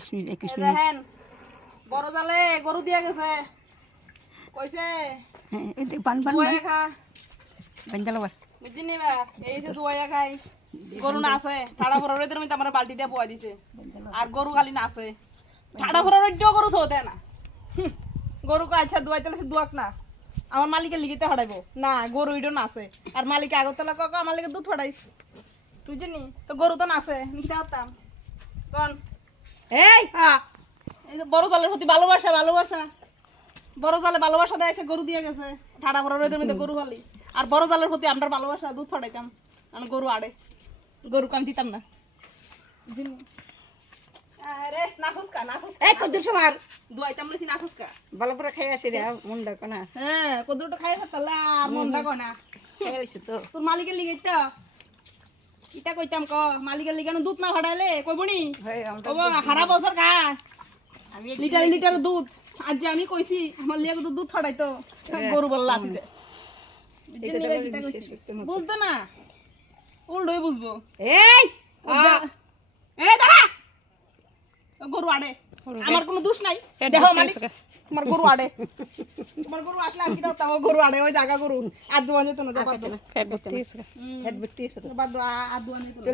20 minute 21 minute দেখেন বড় জালে গরু দিয়া গেছে কইছে হ্যাঁ এই পান পান দুয়াইয়া খা বান্দালবার বুঝিনি বা এই যে দুয়াইয়া খাই গরু না আছে ঠাড়া ভরা রইদের মধ্যে আমার বালতি দিয়ে বয়া দিছে আর গরু খালি না আছে ঠাড়া ভরা রইদ গরু সৌতে না গরু কো আচ্ছা দুয়াইতে দুয়াক না আমার মালিকে লিখিতে হড়াইবো না গরু ইডো না আছে আর মালিকে আগতলা কক আমার লিগে দুধ হড়াইছ বুঝিনি তো গরু তো না আছে নিতে হতাম কোন এই হ্যাঁ এই যে বড় জালের প্রতি ভালোবাসা ভালোবাসা বড় জালে ভালোবাসা দেয়ছে গরু দিয়ে গেছে ঠাড়া ভরা রইদের মধ্যে গরু খালি আর বড় জালের প্রতি আমরা ভালোবাসা দুধ ছড়াইতাম আমি গরু আড়ে গরু কাম দিতাম না আরে নাসুসকা নাসুসকা এই কদ্দুর সমার দুয়াইতাম লইছি নাসুসকা ভালো করে খাই আসি রে মুন্ডা কোনা হ্যাঁ কদুটা খাই তালা আর মনটা কনা খাই আসি তো তোর মালিকের লিগে তো ইটা কইতাম ক মালিকের লিগে দুধ না ভাড়াইলে কইবনি হয় আমরা ও হারা বছর খা আমি লিটার লিটার দুধ আজ যে আমি কইছি আমার লিগে দুধ ছড়াইতো গরু বললা দিতে বুঝতো না উল্টোই বুঝবো এই এই দাঁড়া গরু আড়ে আমার কোনো দোষ নাই দেখো মালিক তোমার গরু আড়ে তোমার গরু আসলে আর কি দাও তাও গরু আড়ে ওই জায়গা গরু আর দোয়া যেত না বাদ দাও ফেট বত্তি ফেট বত্তি বাদ দাও আর দোয়া যেত না